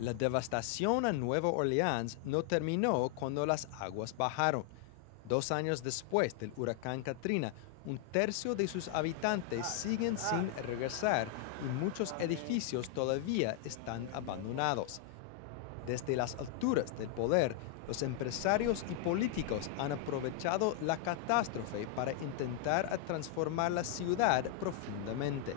La devastación a Nueva Orleans no terminó cuando las aguas bajaron. 2 años después del huracán Katrina, un tercio de sus habitantes siguen sin regresar y muchos edificios todavía están abandonados. Desde las alturas del poder, los empresarios y políticos han aprovechado la catástrofe para intentar transformar la ciudad profundamente.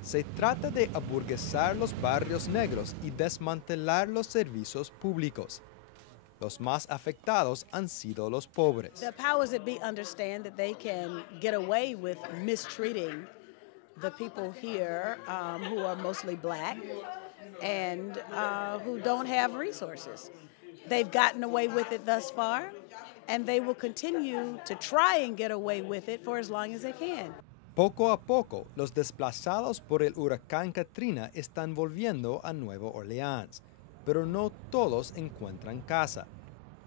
Se trata de aburguesar los barrios negros y desmantelar los servicios públicos. Los más afectados han sido los pobres. The powers that be understand that they can get away with mistreating the people here who are mostly black and who don't have resources. They've gotten away with it thus far, and they will continue to try and get away with it for as long as they can. Poco a poco, los desplazados por el huracán Katrina están volviendo a Nueva Orleans, pero no todos encuentran casa.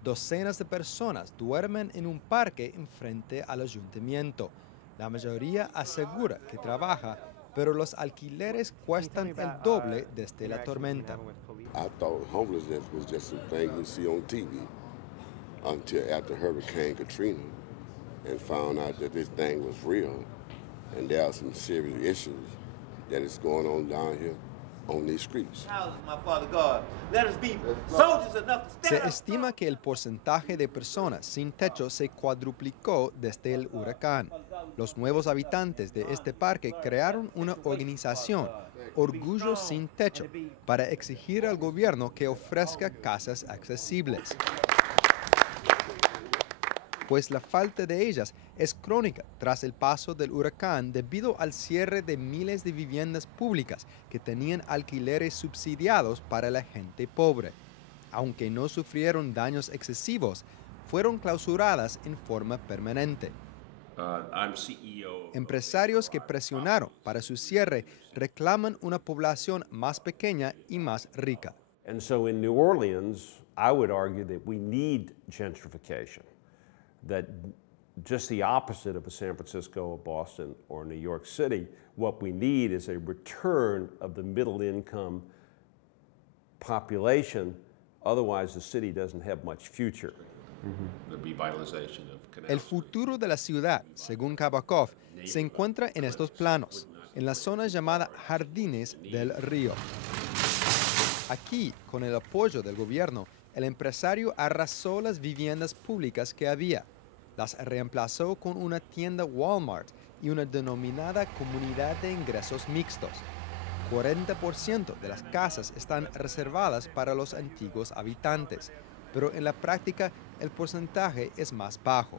Docenas de personas duermen en un parque enfrente al ayuntamiento. La mayoría asegura que trabaja, pero los alquileres cuestan el doble desde la tormenta. I thought homelessness was just some thing you see on TV until after Hurricane Katrina and found out that this thing was real and there are some serious issues that is going on down here on these streets. Se estima que el porcentaje de personas sin techo se cuadruplicó desde el huracán. Los nuevos habitantes de este parque crearon una organización, Orgullo Sin Techo, para exigir al gobierno que ofrezca casas accesibles, pues la falta de ellas es crónica tras el paso del huracán debido al cierre de miles de viviendas públicas que tenían alquileres subsidiados para la gente pobre. Aunque no sufrieron daños excesivos, fueron clausuradas en forma permanente. Empresarios que presionaron para su cierre reclaman una población más pequeña y más rica. And so in New Orleans, I would argue that we need gentrification. That just the opposite of a San Francisco, a Boston, or New York City, what we need is a return of the middle income population. Otherwise, the city doesn't have much future. El futuro de la ciudad, según Kabakov, se encuentra en estos planos, en la zona llamada Jardines del Río. Aquí, con el apoyo del gobierno, el empresario arrasó las viviendas públicas que había. Las reemplazó con una tienda Walmart y una denominada comunidad de ingresos mixtos. 40% de las casas están reservadas para los antiguos habitantes, pero en la práctica el porcentaje es más bajo.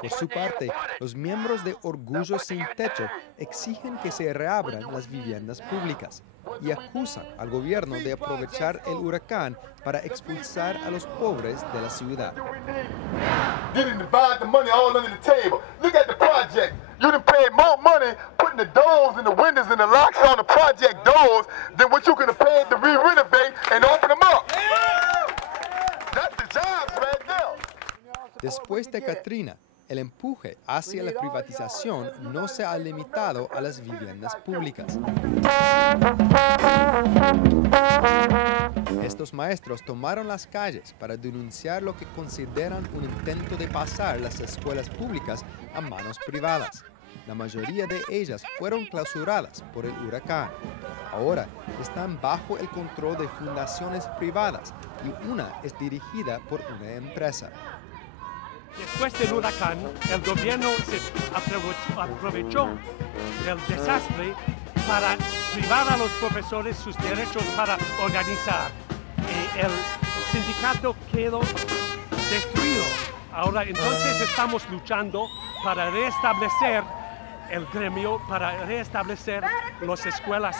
Por su parte, los miembros de Orgullo Sin Techo exigen que se reabran las viviendas públicas y acusan al gobierno de aprovechar el huracán para expulsar a los pobres de la ciudad. Didn't divide the money all under the table. Look at the project. You done paid more money putting the doors and the windows and the locks on the project doors than what you could have paid to re-renovate and open them up. That's the jobs right there. Después de Katrina, el empuje hacia la privatización no se ha limitado a las viviendas públicas. Estos maestros tomaron las calles para denunciar lo que consideran un intento de pasar las escuelas públicas a manos privadas. La mayoría de ellas fueron clausuradas por el huracán. Ahora están bajo el control de fundaciones privadas y una es dirigida por una empresa. Después del huracán, el gobierno se aprovechó del desastre para privar a los profesores sus derechos para organizar. El sindicato quedó destruido. Ahora entonces estamos luchando para restablecer el gremio, para restablecer las escuelas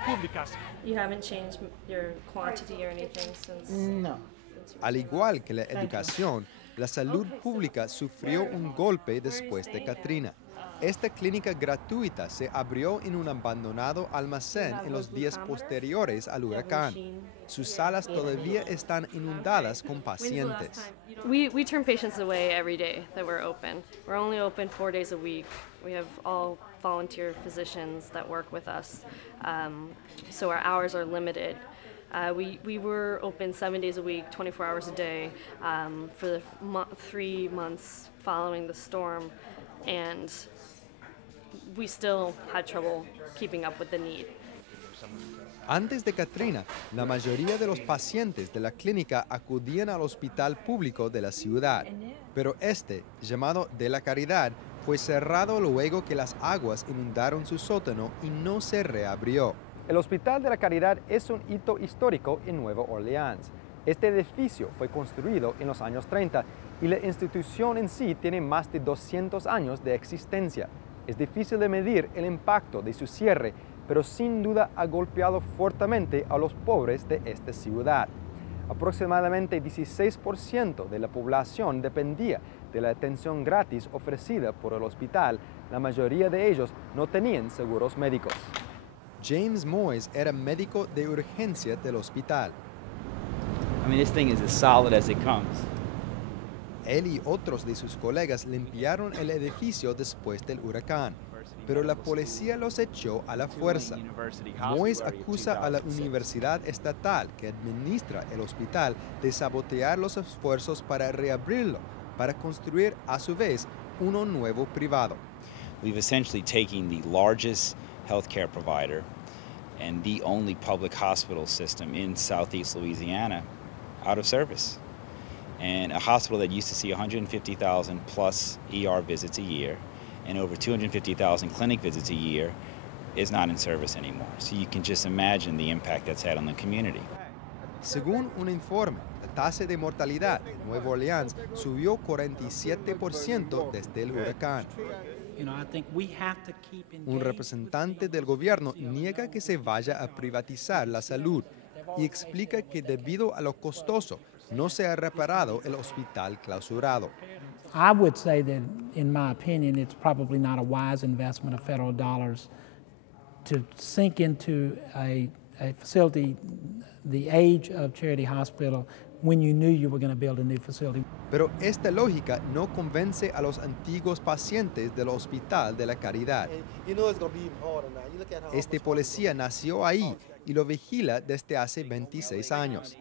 públicas. You haven't changed your quantity or anything since? No. Al igual que la educación, la salud pública sufrió un golpe después de Katrina. Esta clínica gratuita se abrió en un abandonado almacén en los días posteriores al huracán. Sus salas todavía están inundadas con pacientes. We turn patients away every day that we're open. We're only open 4 days a week. We have all volunteer physicians that work with us, so our hours are limited. We were open 7 days a week, 24 hours a day, for the 3 months following the storm, and we still had trouble keeping up with the need. Antes de Katrina, la mayoría de los pacientes de la clínica acudían al hospital público de la ciudad, pero este, llamado de la Caridad, fue cerrado luego que las aguas inundaron su sótano y no se reabrió. El Hospital de la Caridad es un hito histórico en Nueva Orleans. Este edificio fue construido en los años 30 y la institución en sí tiene más de 200 años de existencia. Es difícil de medir el impacto de su cierre, pero sin duda ha golpeado fuertemente a los pobres de esta ciudad. Aproximadamente 16% de la población dependía de la atención gratis ofrecida por el hospital. La mayoría de ellos no tenían seguros médicos. James Moyes era médico de urgencia del hospital. I mean, this thing is as solid as it comes. Él y otros de sus colegas limpiaron el edificio después del huracán, pero la policía los echó a la fuerza. Moyes acusa a la universidad estatal que administra el hospital de sabotear los esfuerzos para reabrirlo, para construir a su vez uno nuevo privado. We've essentially taken the largest healthcare provider and the only public hospital system in Southeast Louisiana out of service. And a hospital that used to see 150,000 plus ER visits a year and over 250,000 clinic visits a year is not in service anymore. So you can just imagine the impact that's had on the community. Según un informe, la tasa de mortalidad en Nueva Orleans subió 47% desde el huracán. Un representante del gobierno niega que se vaya a privatizar la salud y explica que debido a lo costoso no se ha reparado el hospital clausurado. I would say that, in my opinion, it's probably not a wise investment of federal dollars to sink into a facility the age of Charity Hospital when you knew you were going to build a new facility. Pero esta lógica no convence a los antiguos pacientes del Hospital de la Caridad. Este policía nació ahí y lo vigila desde hace 26 años.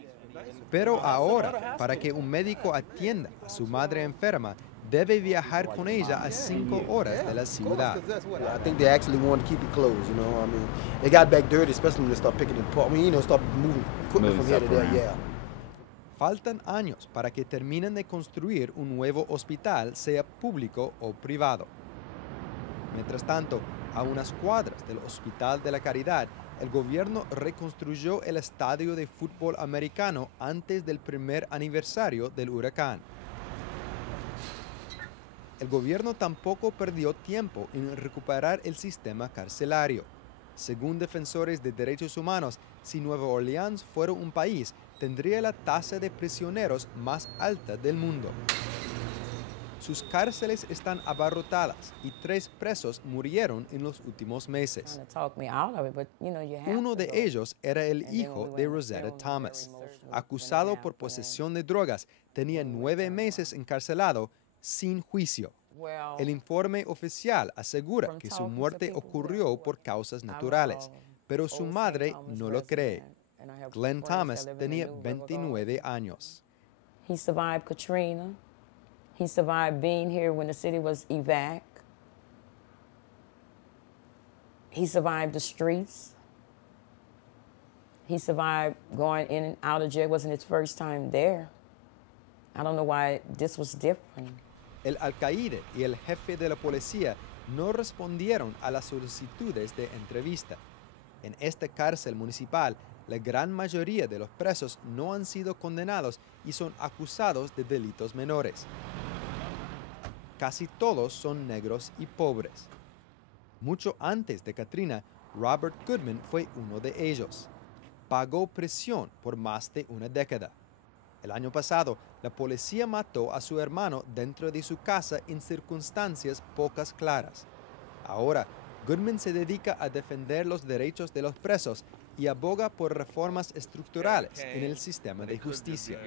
Pero ahora, para que un médico atienda a su madre enferma, debe viajar con ella a 5 horas de la ciudad. I think they actually wanted to keep it closed, you know. I mean, it got back dirty, especially when they start picking it apart. I mean, you know, start moving equipment from here to there, yeah. Faltan años para que terminen de construir un nuevo hospital, sea público o privado. Mientras tanto, a unas cuadras del Hospital de la Caridad, el gobierno reconstruyó el estadio de fútbol americano antes del primer aniversario del huracán. El gobierno tampoco perdió tiempo en recuperar el sistema carcelario. Según defensores de derechos humanos, si Nueva Orleans fuera un país, tendría la tasa de prisioneros más alta del mundo. Sus cárceles están abarrotadas y 3 presos murieron en los últimos meses. Uno de ellos era el hijo de Rosetta Thomas. Acusado por posesión de drogas, tenía 9 meses encarcelado sin juicio. El informe oficial asegura que su muerte ocurrió por causas naturales, pero su madre no lo cree. Glenn Thomas tenía 29 años. He survived Katrina. He survived being here when the city was evac. He survived the streets. He survived going in and out of jail. It wasn't his first time there. I don't know why this was different. El alcaide y el jefe de la policía no respondieron a las solicitudes de entrevista. En esta cárcel municipal, la gran mayoría de los presos no han sido condenados y son acusados de delitos menores. Casi todos son negros y pobres. Mucho antes de Katrina, Robert Goodman fue uno de ellos. Pagó prisión por más de una década. El año pasado, la policía mató a su hermano dentro de su casa en circunstancias pocas claras. Ahora, Goodman se dedica a defender los derechos de los presos y aboga por reformas estructurales en el sistema de justicia.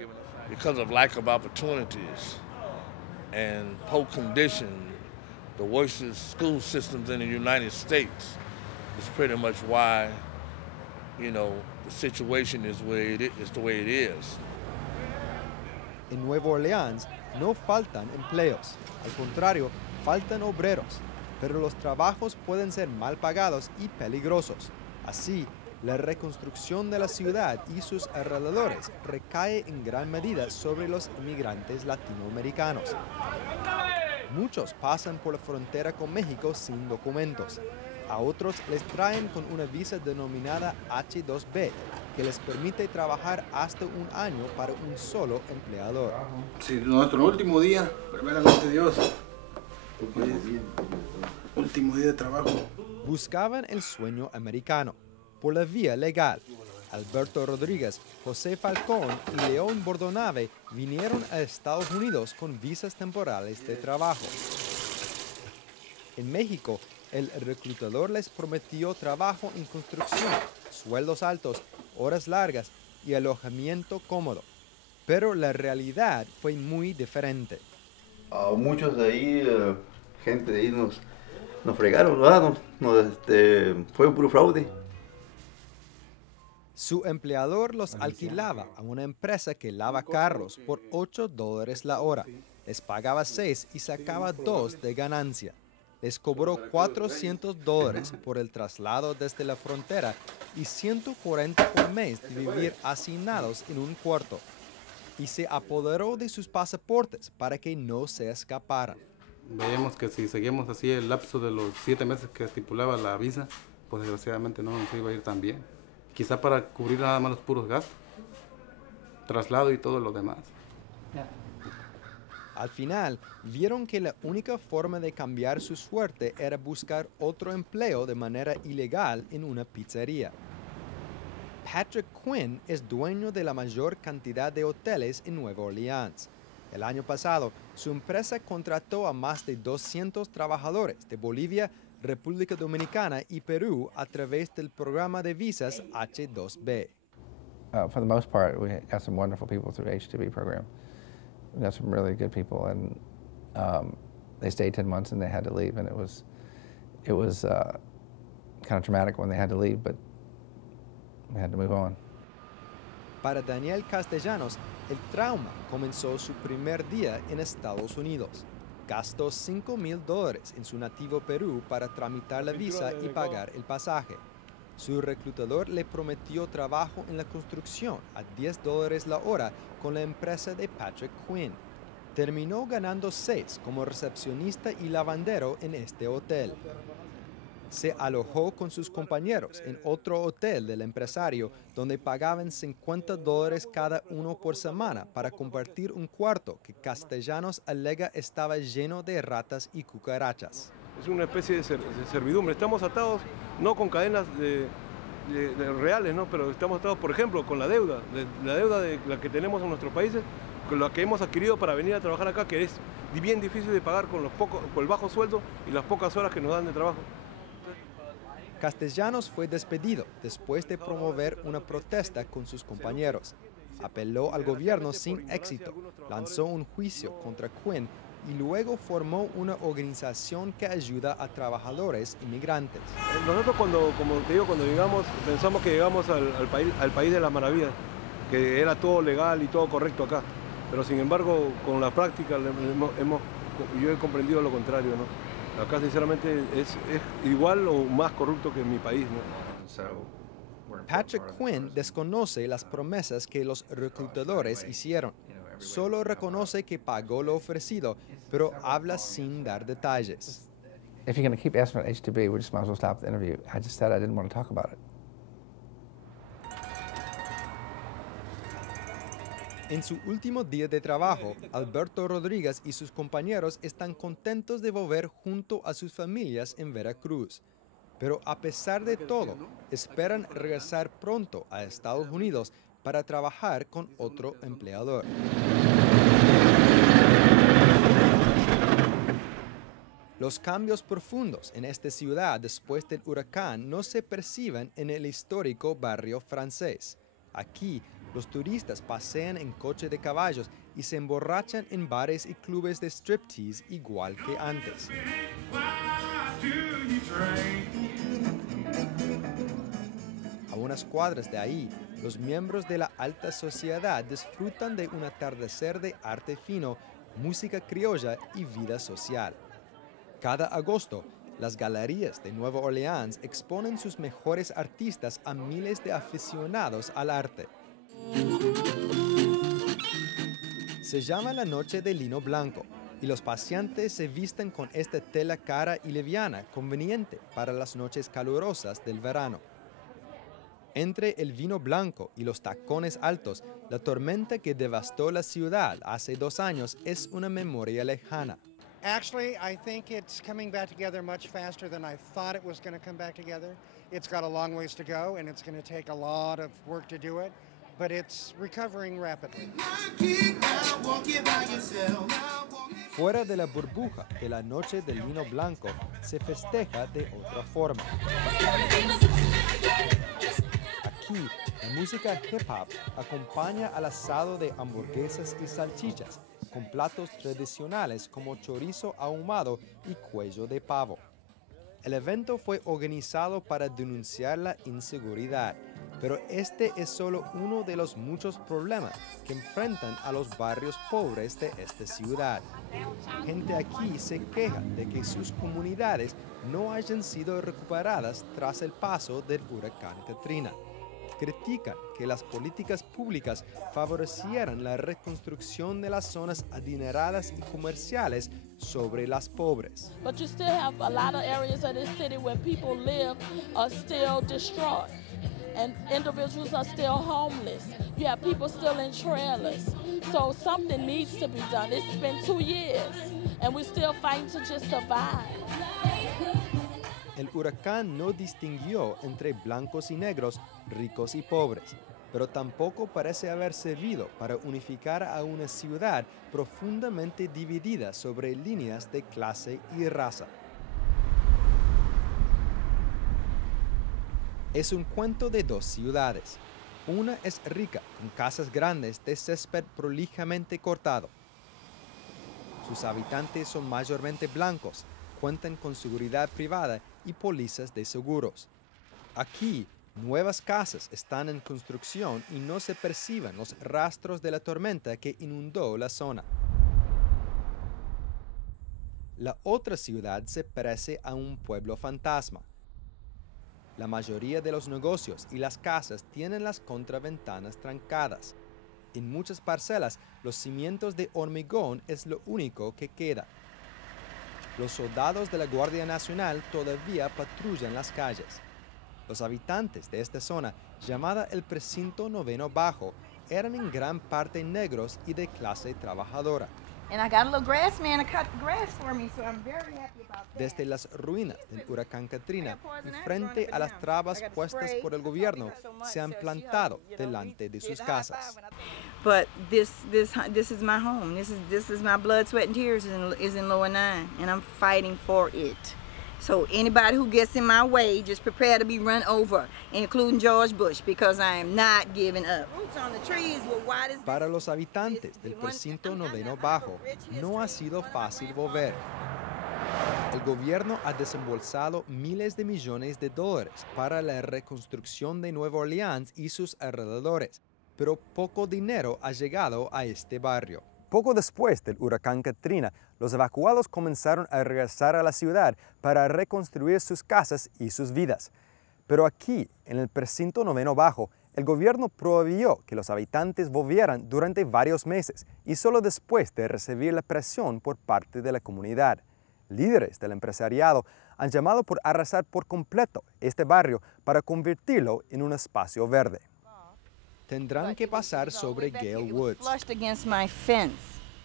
Because of lack of opportunities and poor condition the worst school systems in the United States. It's pretty much why, you know, the situation is the way it is. En Nueva Orleans no faltan empleos, al contrario, faltan obreros, pero los trabajos pueden ser mal pagados y peligrosos. Así, la reconstrucción de la ciudad y sus alrededores recae en gran medida sobre los inmigrantes latinoamericanos. Muchos pasan por la frontera con México sin documentos. A otros les traen con una visa denominada H-2B, que les permite trabajar hasta un año para un solo empleador. Sí, nuestro último día, primeramente Dios. Último día de trabajo. Buscaban el sueño americano, por la vía legal. Alberto Rodríguez, José Falcón y León Bordonave vinieron a Estados Unidos con visas temporales de trabajo. En México, el reclutador les prometió trabajo en construcción, sueldos altos, horas largas y alojamiento cómodo. Pero la realidad fue muy diferente. Muchos de ahí, gente de ahí nos fregaron, ¿verdad? Fue un puro fraude. Su empleador los alquilaba a una empresa que lava carros por $8 la hora. Les pagaba 6 y sacaba 2 de ganancia. Les cobró $400 por el traslado desde la frontera y $140 por mes de vivir hacinados en un cuarto. Y se apoderó de sus pasaportes para que no se escaparan. Veíamos que si seguimos así el lapso de los 7 meses que estipulaba la visa, pues desgraciadamente no nos iba a ir tan bien. Quizá para cubrir nada más los puros gastos, traslado y todo lo demás. Al final, vieron que la única forma de cambiar su suerte era buscar otro empleo de manera ilegal en una pizzería. Patrick Quinn es dueño de la mayor cantidad de hoteles en Nueva Orleans. El año pasado, su empresa contrató a más de 200 trabajadores de Bolivia, República Dominicana y Perú a través del programa de visas H-2B. For the most part, we got some wonderful people through the H-2B program. We got some really good people, and they stayed 10 months and they had to leave, and it was kind of traumatic when they had to leave, but we had to move on. Para Daniel Castellanos, el trauma comenzó su primer día en Estados Unidos. Gastó $5,000 en su nativo Perú para tramitar la visa y pagar el pasaje. Su reclutador le prometió trabajo en la construcción a $10 la hora con la empresa de Patrick Quinn. Terminó ganando 6 como recepcionista y lavandero en este hotel. Se alojó con sus compañeros en otro hotel del empresario donde pagaban $50 cada uno por semana para compartir un cuarto que Castellanos alega estaba lleno de ratas y cucarachas. Es una especie de servidumbre. Estamos atados no con cadenas de reales, ¿no? Pero estamos atados, por ejemplo, con la deuda de la que tenemos en nuestros países, con la que hemos adquirido para venir a trabajar acá, que es bien difícil de pagar con el bajo sueldo y las pocas horas que nos dan de trabajo. Castellanos fue despedido después de promover una protesta con sus compañeros. Apeló al gobierno sin éxito, lanzó un juicio contra Quinn y luego formó una organización que ayuda a trabajadores inmigrantes. Nosotros como te digo, cuando llegamos, pensamos que llegamos al país de las maravillas, que era todo legal y todo correcto acá. Pero sin embargo, con la práctica yo he comprendido lo contrario, ¿no? Acá sinceramente es igual o más corrupto que en mi país, ¿no? Patrick Quinn desconoce las promesas que los reclutadores hicieron. Solo reconoce que pagó lo ofrecido, pero habla sin dar detalles. If you're going to keep asking about H-2B, we just might as well stop the interview. I just said I didn't want to talk about it. En su último día de trabajo, Alberto Rodríguez y sus compañeros están contentos de volver junto a sus familias en Veracruz. Pero a pesar de todo, esperan regresar pronto a Estados Unidos para trabajar con otro empleador. Los cambios profundos en esta ciudad después del huracán no se perciben en el histórico barrio francés. Aquí, Los turistas pasean en coche de caballos y se emborrachan en bares y clubes de striptease igual que antes. A unas cuadras de ahí, los miembros de la alta sociedad disfrutan de un atardecer de arte fino, música criolla y vida social. Cada agosto, las galerías de Nueva Orleans exponen sus mejores artistas a miles de aficionados al arte. Se llama la Noche de Lino Blanco y los paseantes se visten con esta tela cara y liviana, conveniente para las noches calurosas del verano. Entre el vino blanco y los tacones altos, la tormenta que devastó la ciudad hace 2 años es una memoria lejana. Actually, I think it's coming back together much faster than I thought it was going to come back together. It's got a long ways to go, and it's going to take a lot of work to do it, but it's recovering rapidly. Fuera de la burbuja de la Noche del Vino Blanco, se festeja de otra forma. Aquí, la música hip-hop acompaña al asado de hamburguesas y salchichas, con platos tradicionales como chorizo ahumado y cuello de pavo. El evento fue organizado para denunciar la inseguridad, pero este es solo uno de los muchos problemas que enfrentan a los barrios pobres de esta ciudad. Gente aquí se queja de que sus comunidades no hayan sido recuperadas tras el paso del huracán Katrina. Critican que las políticas públicas favorecieran la reconstrucción de las zonas adineradas y comerciales sobre las pobres. But you still have a lot of areas of this city where people live are still destroyed, and individuals are still homeless. You have people still in trailers. So something needs to be done. It's been 2 years, and we're still fighting to just survive. El huracán no distinguió entre blancos y negros, ricos y pobres, pero tampoco parece haber servido para unificar a una ciudad profundamente dividida sobre líneas de clase y raza. Es un cuento de 2 ciudades. Una es rica, con casas grandes de césped prolijamente cortado. Sus habitantes son mayormente blancos, cuentan con seguridad privada y pólizas de seguros. Aquí, nuevas casas están en construcción y no se perciben los rastros de la tormenta que inundó la zona. La otra ciudad se parece a un pueblo fantasma. La mayoría de los negocios y las casas tienen las contraventanas trancadas. En muchas parcelas, los cimientos de hormigón es lo único que queda. Los soldados de la Guardia Nacional todavía patrullan las calles. Los habitantes de esta zona, llamada el Precinto Noveno Bajo, eran en gran parte negros y de clase trabajadora. And I got a little grass man to cut the grass for me, so I'm very happy about that. Desde las ruinas del huracán Katrina y frente a las trabas puestas por el gobierno, se han plantado delante de sus casas. But this is my home. This is my blood, sweat, and tears is in Lower 9, and I'm fighting for it. So anybody who gets in my way, just prepare to be run over, including George Bush, because I am not giving up. Para los habitantes del Precinto Noveno Bajo, no ha sido fácil volver. El gobierno ha desembolsado miles de millones de dólares para la reconstrucción de Nueva Orleans y sus alrededores, pero poco dinero ha llegado a este barrio. Poco después del huracán Katrina, los evacuados comenzaron a regresar a la ciudad para reconstruir sus casas y sus vidas. Pero aquí, en el Precinto Noveno Bajo, el gobierno prohibió que los habitantes volvieran durante varios meses y solo después de recibir la presión por parte de la comunidad. Líderes del empresariado han llamado por arrasar por completo este barrio para convertirlo en un espacio verde. Tendrán que pasar sobre Gail Woods.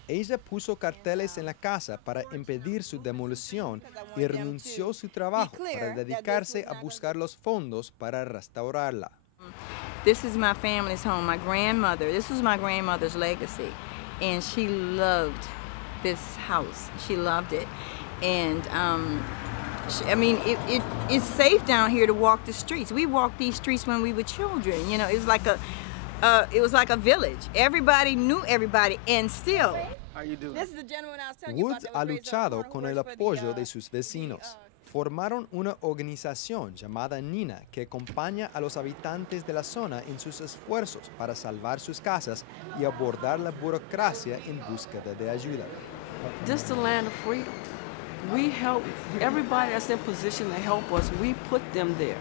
Ella puso carteles en la casa para impedir su demolición y renunció a su trabajo para dedicarse a buscar los fondos para restaurarla. This is my family's home. My grandmother, this was my grandmother's legacy, and she loved this house. She loved it, and I mean, it's safe down here to walk the streets. We walked these streets when we were children. You know, it's like it was like a village. Everybody knew everybody, and still. This is the gentleman I was telling you about. Woods ha luchado con el apoyo de sus vecinos. Formaron una organización llamada NINA que acompaña a los habitantes de la zona en sus esfuerzos para salvar sus casas y abordar la burocracia en búsqueda de ayuda. This is the land of freedom. We help everybody that's in position to help us. We put them there.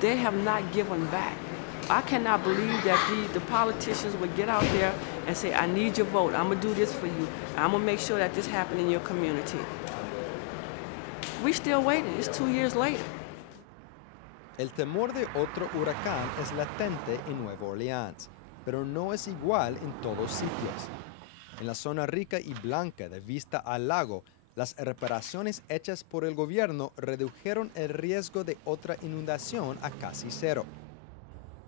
They have not given back. I cannot believe that the politicians would get out there and say, I need your vote. I'm going to do this for you. I'm going to make sure that this happens in your community. We're still waiting. It's 2 years later. El temor de otro huracán es latente en Nueva Orleans, pero no es igual en todos sitios. En la zona rica y blanca de vista al lago, las reparaciones hechas por el gobierno redujeron el riesgo de otra inundación a casi cero.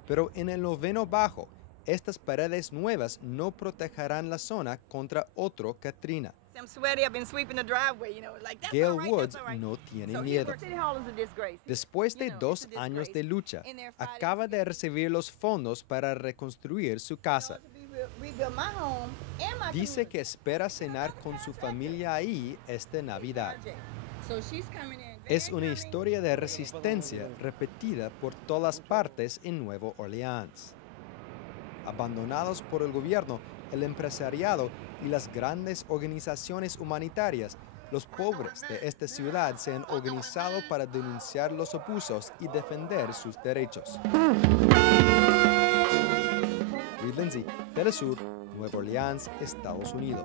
Pero en el noveno bajo, estas paredes nuevas no protegerán la zona contra otro Katrina. I'm sweaty, I've been sweeping the driveway, you know, like that's Gail all right, Woods that's all right. no tiene So miedo. City Hall is a disgrace. Después de 2 años de lucha, acaba de recibir los fondos para reconstruir su casa. Rebuild my home and my Dice que espera cenar con su familia ahí esta Navidad. So she's coming in. Es una historia de resistencia repetida por todas partes en Nueva Orleans. Abandonados por el gobierno, el empresariado y las grandes organizaciones humanitarias, los pobres de esta ciudad se han organizado para denunciar los abusos y defender sus derechos. Reed Lindsay, Telesur, Nueva Orleans, Estados Unidos.